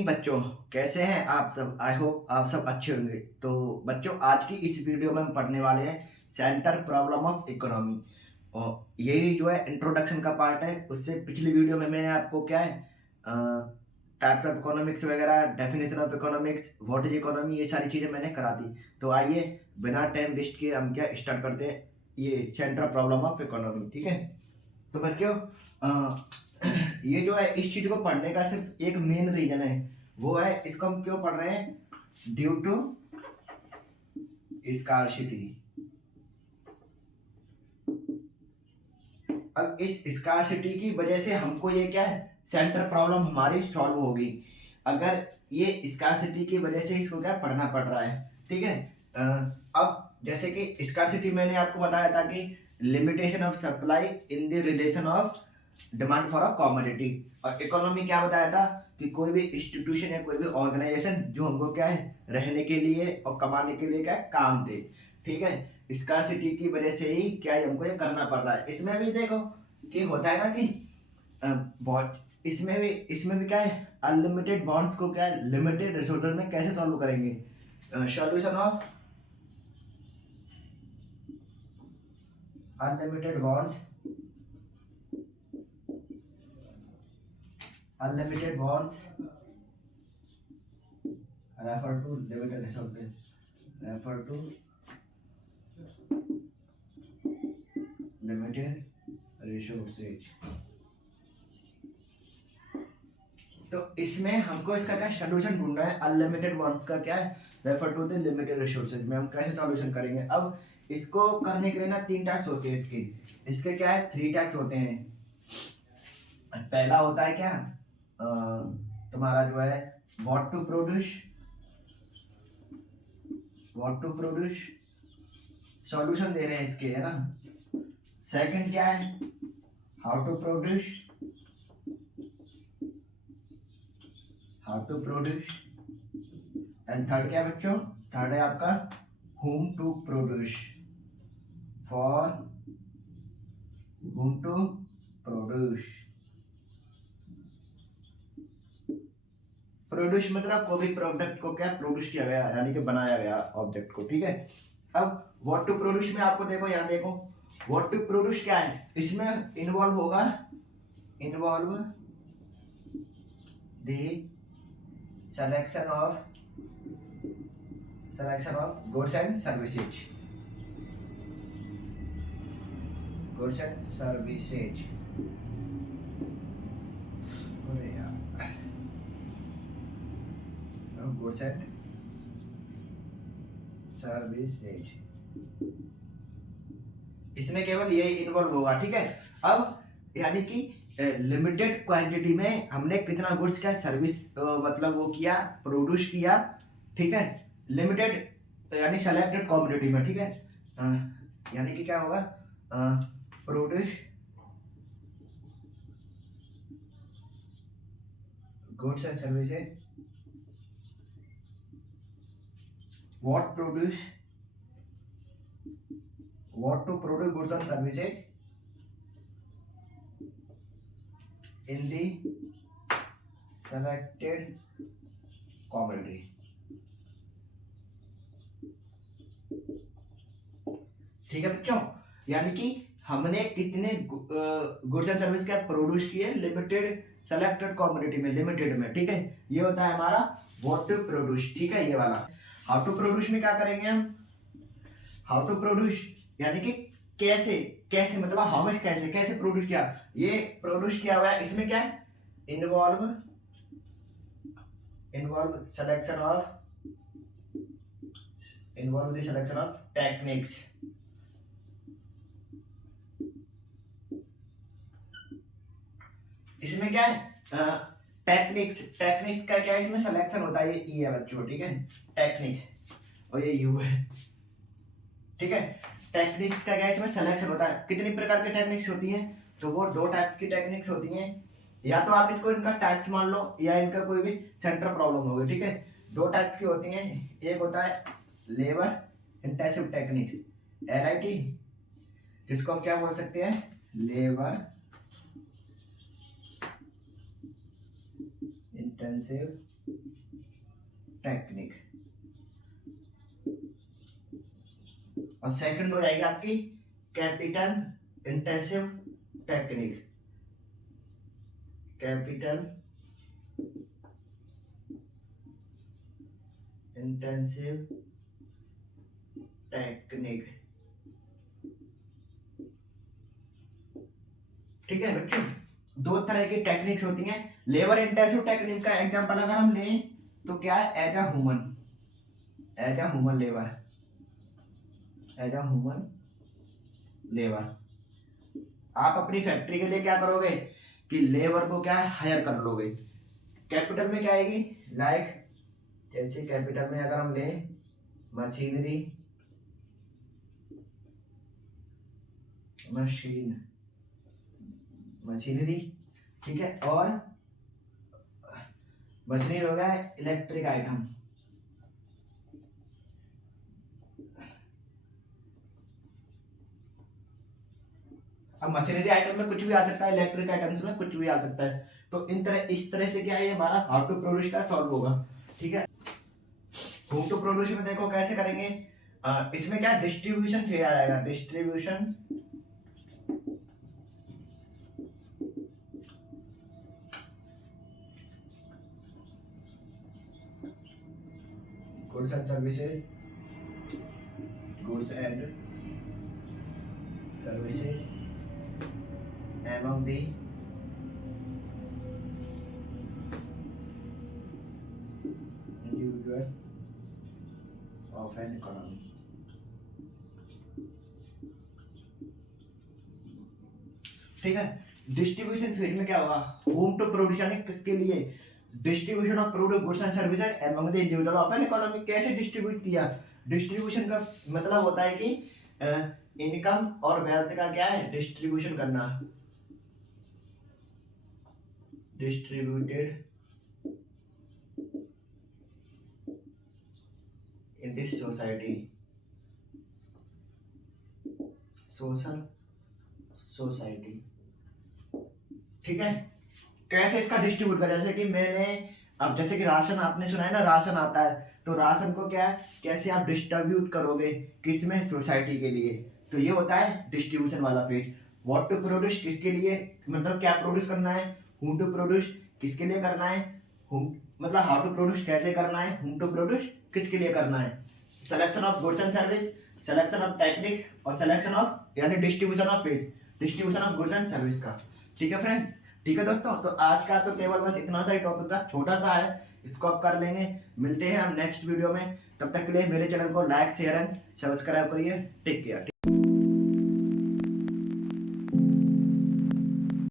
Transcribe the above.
Morning बच्चों। कैसे हैं आप सब? आई होप आप सब अच्छे होंगे। तो बच्चों, आज की इस वीडियो में हम पढ़ने वाले हैं सेंटर प्रॉब्लम ऑफ इकोनॉमी। और यही जो है इंट्रोडक्शन का पार्ट है। उससे पिछली वीडियो में मैंने आपको क्या है टाइप्स ऑफ इकोनॉमिक्स वगैरह, definition of economics, what is economy, ये सारी चीज़ें मैंने करा दी। तो आइए बिना टाइम वेस्ट किए हम क्या स्टार्ट करते हैं ये सेंटर प्रॉब्लम ऑफ इकोनॉमी। ठीक है। तो बच्चों, ये जो है इस चीज को पढ़ने का सिर्फ एक मेन रीजन है। वो है इसको हम क्यों पढ़ रहे हैं? Due to scarcity. अब इस स्कार्सिटी की वजह से हमको ये क्या है, सेंटर प्रॉब्लम हमारी सॉल्व होगी। अगर ये स्कार्सिटी की वजह से इसको क्या पढ़ना पड़ रहा है। ठीक है। अब जैसे कि स्कार्सिटी मैंने आपको बताया था कि limitation of supply in the relation of demand for a commodity. और इकोनॉमी क्या बताया था कि कोई भी इंस्टीट्यूशन या कोई भी ऑर्गेनाइजेशन जो हमको क्या है रहने के लिए और कमाने के लिए क्या है काम दे। ठीक है। स्कार्सिटी की वजह से ही क्या है हमको ये करना पड़ रहा है। इसमें भी देखो कि होता है ना कि बहुत इसमें भी क्या है अनलिमिटेड बॉन्ड्स को क्या है लिमिटेड रिसोर्सेज में कैसे सॉल्व करेंगे। Solution of unlimited bonds, unlimited bonds refer to limited resources, refer to limited resources। तो इसमें हमको इसका क्या सोल्यूशन ढूंढना है। अनलिमिटेड बॉन्ड्स का क्या है refer to the limited resources में हम कैसे सॉल्यूशन करेंगे। अब इसको करने के लिए ना तीन टाइप्स होते हैं इसके क्या है थ्री टाइप्स होते हैं। पहला होता है क्या तुम्हारा जो है व्हाट टू प्रोड्यूस सॉल्यूशन दे रहे हैं इसके, है ना। सेकंड क्या है how to produce and third क्या है बच्चों? थर्ड है आपका whom to produce, for whom to produce. Produce मतलब कोई भी प्रोडक्ट को क्या प्रोड्यूस किया गया यानी कि बनाया गया ऑब्जेक्ट को। ठीक है। अब व्हाट टू प्रोड्यूस में आपको देखो यहाँ देखो व्हाट टू प्रोड्यूस क्या है, इसमें इन्वॉल्व होगा the selection of goods and services, अरे यार गुड्स एंड सर्विसेज, इसमें केवल ये इन्वॉल्व होगा। ठीक है। अब यानी कि लिमिटेड क्वांटिटी में हमने कितना गुड्स का सर्विस मतलब वो किया प्रोड्यूस किया। ठीक है। लिमिटेड यानी सेलेक्टेड कमोडिटी में। ठीक है। यानी कि क्या होगा produce goods and services, what to produce goods and services in the selected commodity। ठीक है बच्चों, यानी कि हमने कितने गुड्स एंड सर्विस क्या प्रोड्यूस किए लिमिटेड सेलेक्टेड कमोडिटी में, लिमिटेड में। ठीक है। ये होता है हमारा व्हाट टू प्रोड्यूस। ठीक है। ये वाला हाउ टू प्रोड्यूस में क्या करेंगे हम, हाउ टू प्रोड्यूस यानी कि कैसे कैसे मतलब हाउ मच कैसे कैसे प्रोड्यूस किया, ये प्रोड्यूस किया हुआ है। इसमें क्या है involve the selection of techniques. इसमें क्या है टेक्निक्स का क्या है इसमें सिलेक्शन होता है। ये ई है बच्चों। ठीक है। टेक्निक्स और ये यू है। ठीक है। टेक्निक्स का क्या है इसमें सिलेक्शन होता है। कितनी प्रकार की टेक्निक्स होती हैं? तो वो दो टाइप्स की टेक्निक्स होती हैं। या तो आप इसको इनका टाइप्स मान लो या इनका कोई भी सेंटर प्रॉब्लम होगी। ठीक है। दो टाइप्स की होती हैं। एक होता है लेबर इंटेंसिव टेक्निक LIT, जिसको हम क्या बोल सकते हैं लेबर इंटेंसिव टेक्निक, और सेकंड हो जाएगी आपकी capital intensive technique, capital intensive technique. ठीक है बच्चों, दो तरह की टेक्निक्स होती हैं। लेबर इंटेंसिव टेक्निक का एग्जांपल अगर हम लें तो क्या है, as a human labour, as a human labour आप अपनी फैक्ट्री के लिए क्या करोगे कि लेबर को क्या है हायर कर लोगे। कैपिटल में क्या आएगी, लाइक जैसे कैपिटल में अगर हम लें मशीनरी, मशीनरी, ठीक है, और मशीनरी हो गया इलेक्ट्रिक आइटम, अब मशीनरी आइटम में कुछ भी आ सकता है, इलेक्ट्रिक आइटम्स में कुछ भी आ सकता है। तो इस तरह से क्या है हमारा हाउ टू प्रोड्यूस का सॉल्व होगा। ठीक है, हाउ टू प्रोड्यूस में देखो कैसे करेंगे, इसमें क्या डिस्ट्रीब्यूशन फेयर आएगा, distribution goods and services, goods and services among the individual of an economy। ठीक है, डिस्ट्रीब्यूशन फील्ड में क्या होगा, होम टू प्रोड्यूस यानी किसके लिए, distribution of product goods and services among the individual of an economy. कैसे डिस्ट्रीब्यूट किया, डिस्ट्रीब्यूशन का मतलब होता है कि इनकम और वेल्थ का क्या है डिस्ट्रीब्यूशन करना, distributed in this society, social society। ठीक है, कैसे इसका डिस्ट्रीब्यूट कर, जैसे कि मैंने अब जैसे कि राशन आपने सुना है ना, राशन आता है तो राशन को क्या है कैसे आप डिस्ट्रीब्यूट करोगे किसमें, सोसाइटी के लिए। तो ये होता है डिस्ट्रीब्यूशन वाला पेज। व्हाट टू प्रोड्यूस किसके लिए, मतलब क्या प्रोड्यूस करना है, whom टू प्रोड्यूस किसके लिए करना है, whom मतलब हाउ टू प्रोड्यूस कैसे करना है, whom टू प्रोड्यूस किसके लिए करना है, selection of goods and service, selection of techniques, और सिलेक्शन ऑफ यानी distribution of page, distribution of goods and service का। ठीक है फ्रेंड, ठीक है दोस्तों, तो आज का तो केवल बस इतना सा ही टॉपिक था, छोटा सा है, इसको आप कर लेंगे। मिलते हैं हम नेक्स्ट वीडियो में, तब तक के लिए मेरे चैनल को लाइक शेयर एंड सब्सक्राइब करिए। Take care.